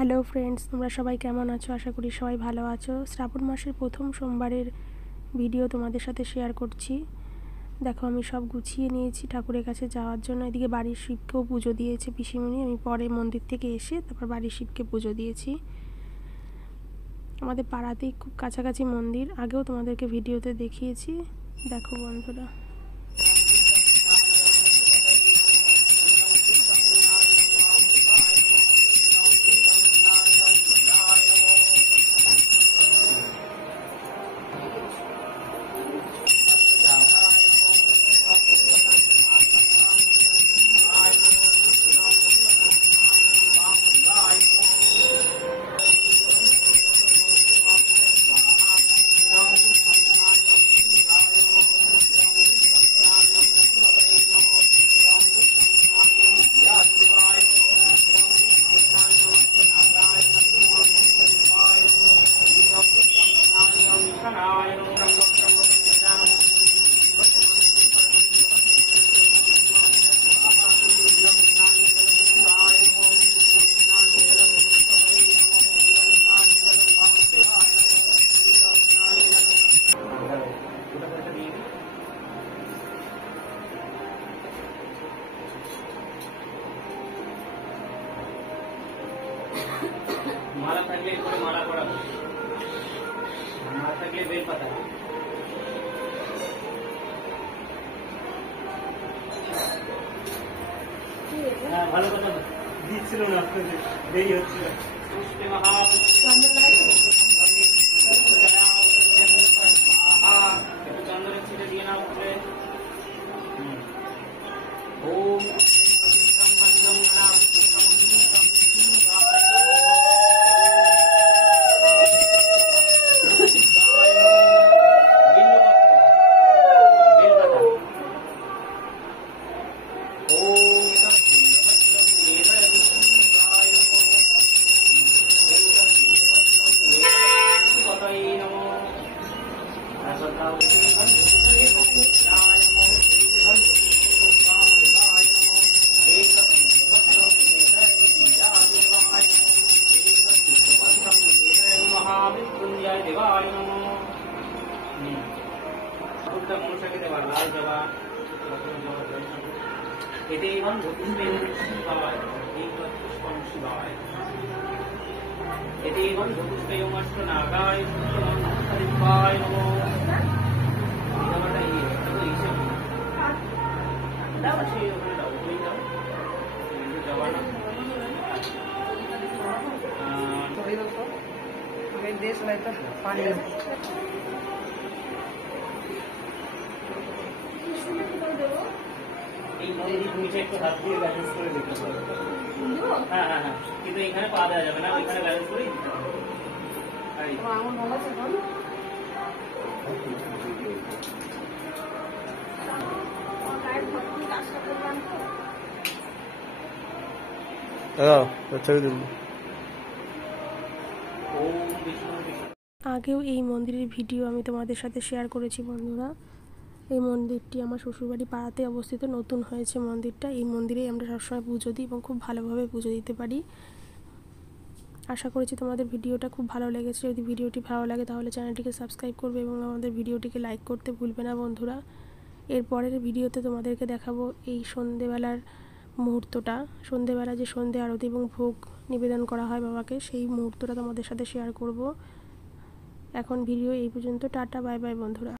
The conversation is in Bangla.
হ্যালো ফ্রেন্ডস, তোমরা সবাই কেমন আছো? আশা করি সবাই ভালো আছো। শ্রাবণ মাসের প্রথম সোমবারের ভিডিও তোমাদের সাথে শেয়ার করছি। দেখো, আমি সব গুছিয়ে নিয়েছি ঠাকুরের কাছে যাওয়ার জন্য। এদিকে বাড়ির শিবকেও পুজো দিয়েছে পিসিমণি। আমি পরে মন্দির থেকে এসে তারপর বাড়ির শিবকে পুজো দিয়েছি। আমাদের পাড়াতেই খুব কাছাকাছি মন্দির, আগেও তোমাদেরকে ভিডিওতে দেখিয়েছি। দেখো বন্ধুরা, মালা থাকলে করে মালা করা, না থাকলে বেল পাতা। হ্যাঁ, ভালো কথা দিচ্ছিল না, দেরি হচ্ছিল। চন্দনের ছিটে দিয়ে না উঠলে ওম देश में तो पानी এই নদীর নিচে একটু হাত দিয়ে ব্যালেন্স করে দিতে হবে। হ্যাঁ হ্যাঁ হ্যাঁ, কিন্তু এখানে পা দেওয়া যাবে না, ওইখানে ব্যালেন্স করে দিতে হবে। আগেও এই মন্দিরের ভিডিও আমি তোমাদের সাথে শেয়ার করেছি বন্ধুরা। এই মন্দিরটি আমার শ্বশুরবাড়ি পাড়াতে অবস্থিত, নতুন হয়েছে মন্দিরটা। এই মন্দিরেই আমরা সবসময় পুজো দিই এবং খুব ভালোভাবে পুজো দিতে পারি। আশা করছি তোমাদের ভিডিওটা খুব ভালো লেগেছে। যদি ভিডিওটি ভালো লাগে তাহলে চ্যানেলটিকে সাবস্ক্রাইব করবে এবং আমাদের ভিডিওটিকে লাইক করতে ভুলবে না বন্ধুরা। এর পরের ভিডিওতে তোমাদেরকে দেখাবো এই সন্ধেবেলার মুহূর্তটা। সন্ধেবেলা যে সন্ধে আরতি এবং ভোগ নিবেদন করা হয় বাবাকে, সেই মুহূর্তটা তোমাদের সাথে শেয়ার করব। এখন ভিডিও এই পর্যন্ত। টাটা, বাই বাই বন্ধুরা।